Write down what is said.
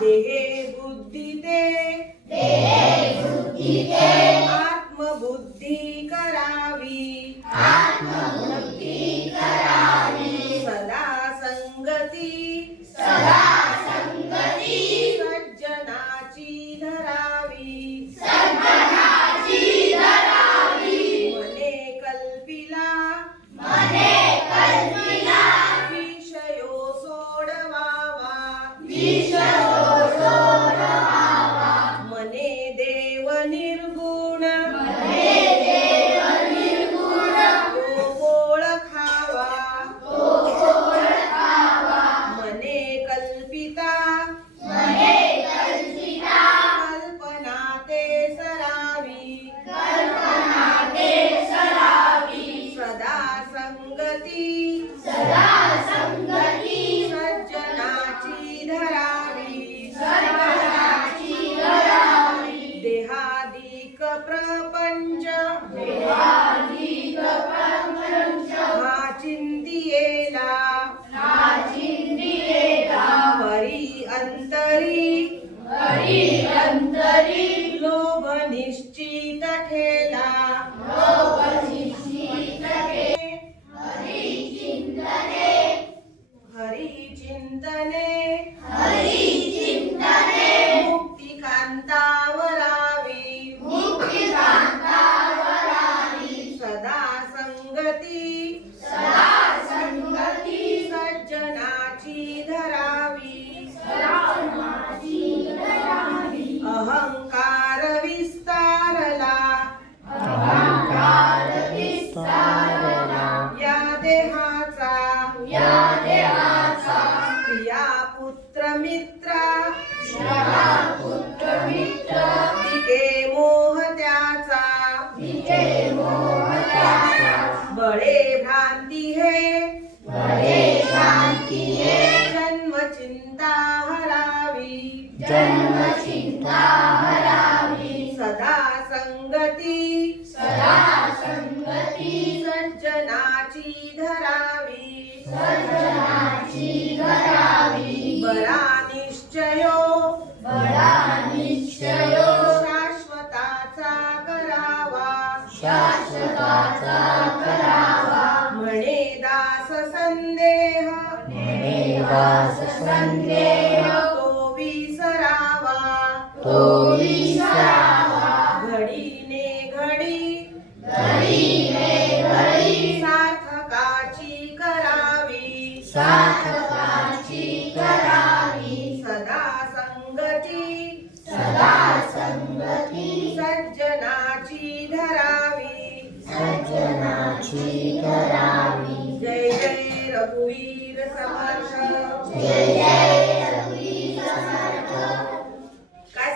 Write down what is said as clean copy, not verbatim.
देहे बुद्धी ते आत्मबुद्धी करावी सदा संगती सज्जनाची धरावी मने कल्पिला विषयो सोडवावा मने देव निर्गुण तो ओळखावा मने कल्पिता कल्पना ते सरावी सदा संगती सज्जनाची धरावी देहादिक प्रपंच हा चिंतियेला हरी अंतरी लोभ निश्चित ठेला हरी चिंतने मुक्ती कांतावरावी सदा संगती सज्जनाची धरावी अहंकार विस्तारला या देहाचा प्रिया पुत्र मित्रा दिके मोह त्याचा बळे भ्रांती हे जन्म चिंता हरावी सदा संगती सज्जनाची धरावी बरा निश्चयो शाश्वताचा करावा म्हणे दास संदेह तो विसरावा घडीने घडी सार्थकाची करावी सदा संगती सज्जनाची धरावी जय जय रघुवीर समर्थ जय जय